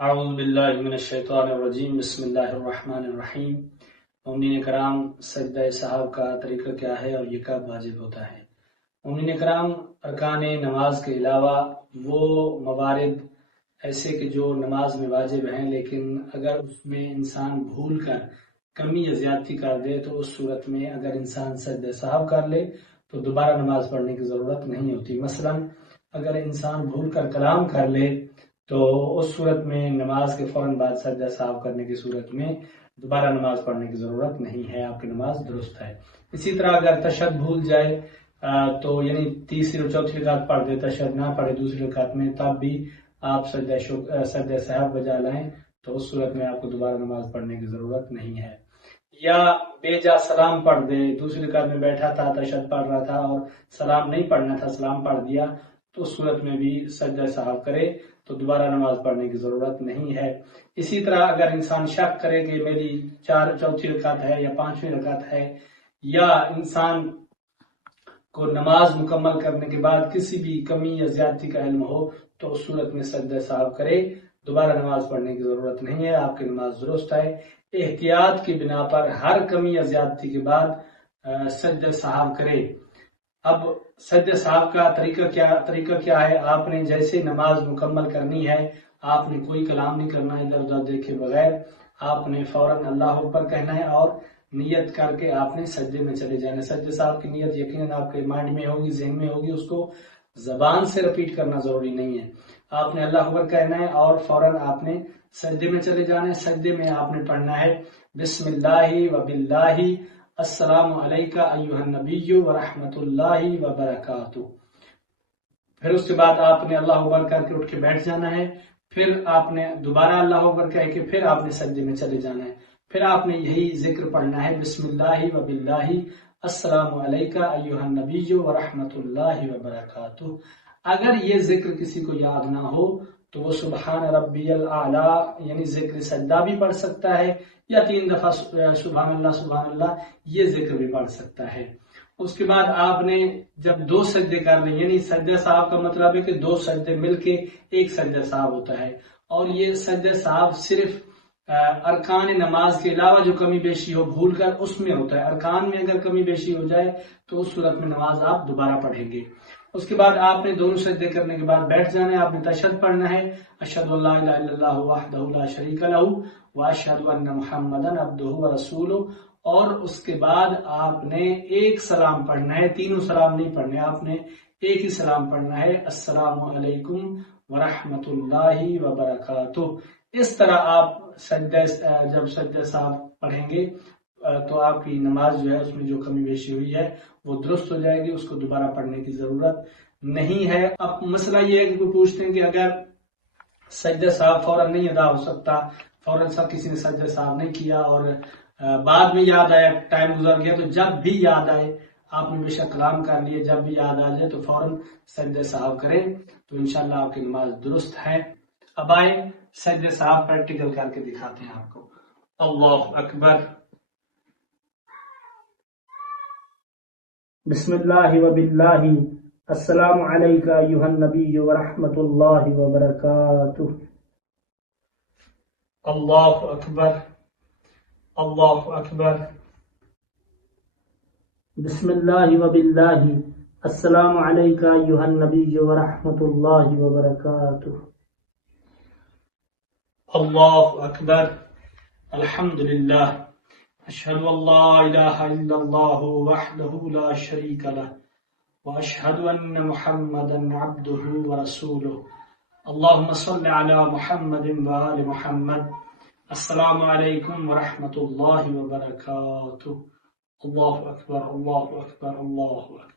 اعوذ باللہ من الشیطان الرجیم بسم اللہ الرحمن الرحیم۔ مومنین کرام، سجدہ سہو کا طریقہ کیا ہے اور یہ کب واجب ہوتا ہے؟ مومنین کرام، ارکان نماز کے علاوہ وہ موارد ایسے کہ جو نماز میں واجب ہیں، لیکن اگر اس میں انسان بھول کر کمی یا زیادتی کر دے تو اس صورت میں اگر انسان سجدہ سہو کر لے تو دوبارہ نماز پڑھنے کی ضرورت نہیں ہوتی۔ مثلا اگر انسان بھول کر کلام کر لے تو اس صورت میں نماز کے فوراً بعد سجدہ سہو کرنے کی صورت میں دوبارہ نماز پڑھنے کی ضرورت نہیں ہے، آپ کی نماز درست ہے۔ اسی طرح اگر تشہد بھول جائے تو یعنی تیسری اور چوتھی رکعت پڑھ دے، تشہد نہ پڑھے دوسری رکعت میں، تب بھی آپ سجدہ سہو بجا لائیں تو اس صورت میں آپ کو دوبارہ نماز پڑھنے کی ضرورت نہیں ہے۔ یا بے جا سلام پڑھ دے، دوسری رکعت میں بیٹھا تھا، تشہد پڑھ رہا تھا اور سلام نہیں پڑھنا تھا، سلام پڑھ دیا، تو اس صورت میں بھی سجدہ سہو کرے تو دوبارہ نماز پڑھنے کی ضرورت نہیں ہے۔ اسی طرح اگر انسان شک کرے کہ میری چوتھی رکعت ہے یا پانچویں رکعت ہے، یا انسان کو نماز مکمل کرنے کے بعد کسی بھی کمی یا زیادتی کا علم ہو تو اس صورت میں سجدہ سہو کرے، دوبارہ نماز پڑھنے کی ضرورت نہیں ہے، آپ کی نماز درست ہے۔ احتیاط کی بنا پر ہر کمی یا زیادتی کے بعد سجدہ سہو کرے۔ اب سجدہ سہو کا طریقہ کیا ہے؟ آپ نے جیسے نماز مکمل کرنی ہے، آپ نے کوئی کلام نہیں کرنا، ادھر ادھر دیکھے بغیر آپ نے فوراً اللہ اکبر کہنا ہے اور نیت کر کے آپ نے سجدے میں چلے جانا ہے۔ سجدہ سہو کی نیت یقیناً آپ کے مائنڈ میں ہوگی، ذہن میں ہوگی، اس کو زبان سے رپیٹ کرنا ضروری نہیں ہے۔ آپ نے اللہ اکبر کہنا ہے اور فوراً آپ نے سجدے میں چلے جانا ہے۔ سجدے میں آپ نے پڑھنا ہے بسم اللہ و باللہ السلام علیکہ ایھا النبی ورحمۃ اللہ وبرکاتہ۔ پھر اس کے بعد آپ نے اللہ اکبر کر کے اٹھ کے بیٹھ جانا ہے، پھر آپ نے دوبارہ اللہ اکبر کہہ کے پھر آپ نے سجدے میں چلے جانا ہے، پھر آپ نے یہی ذکر پڑھنا ہے بسم اللہ وباللہ السلام علیکہ ایھا النبی ورحمۃ اللہ وبرکاتہ۔ اگر یہ ذکر کسی کو یاد نہ ہو تو وہ سبحان ربی الاعلی یعنی ذکر سجدہ بھی پڑھ سکتا ہے، یا 3 دفعہ سبحان اللہ یہ ذکر بھی پڑھ سکتا ہے۔ اس کے بعد آپ نے جب 2 سجدے کر لیں، یعنی سجدہ سہو کا مطلب ہے کہ 2 سجدے مل کے ایک سجدہ سہو ہوتا ہے، اور یہ سجدہ سہو صرف ارکان نماز کے علاوہ جو کمی بیشی ہو بھول کر اس میں ہوتا ہے۔ ارکان میں اگر کمی بیشی ہو جائے تو اس صورت میں نماز آپ دوبارہ پڑھیں گے۔ اس کے بعد آپ نے دونوں سجدے کرنے کے بعد بیٹھ جانا ہے، آپ نے تشہد پڑھنا ہے اشہد ان لا الہ الا اللہ وحدہ لا شریک لہ واشہد ان محمدا عبدہ ورسولہ، اور اس کے بعد آپ نے ایک سلام پڑھنا ہے، تینوں سلام نہیں پڑھنے، آپ نے ایک ہی سلام پڑھنا ہے السلام علیکم ورحمۃ اللہ وبرکاتہ۔ اس طرح آپ جب سجدہ سہو پڑھیں گے تو آپ کی نماز جو ہے اس میں جو کمی بیشی ہوئی ہے وہ درست ہو جائے گی، اس کو دوبارہ پڑھنے کی ضرورت نہیں ہے۔ اب مسئلہ یہ ہے کہ کوئی پوچھتے ہیں کہ اگر سجدہ سہو فوراً نہیں ادا ہو سکتا، فوراً کسی نے سجدہ سہو نہیں کیا اور بعد میں یاد آیا، ٹائم گزر گیا، تو جب بھی یاد آئے، آپ نے بے شک کلام کر لیے، جب بھی یاد آ جائے تو فوراً سجدہ سہو کریں تو انشاءاللہ آپ کی نماز درست ہے۔ اب آئے سجدہ سہو پریکٹیکل کر کے دکھاتے ہیں آپ کو۔ اللہ اکبر، بسم اللہ وباللہ السلام علیکہ ایھا النبی ورحمۃ اللہ وبرکاتہ۔ اللہ اکبر، اللہ اکبر، بسم اللہ وباللہ السلام علیکہ ایھا النبی ورحمۃ اللہ وبرکاتہ۔ اللہ اکبر، الحمدللہ، اشہد ان لا الہ الا اللہ وحدہ لا شریک لہ واشہد ان محمدا عبدہ ورسولہ۔ اللہم صل علی محمد وآل محمد۔ السلام علیکم ورحمۃ اللہ وبرکاتہ۔ اللہ اکبر، اللہ اکبر، اللہ اکبر۔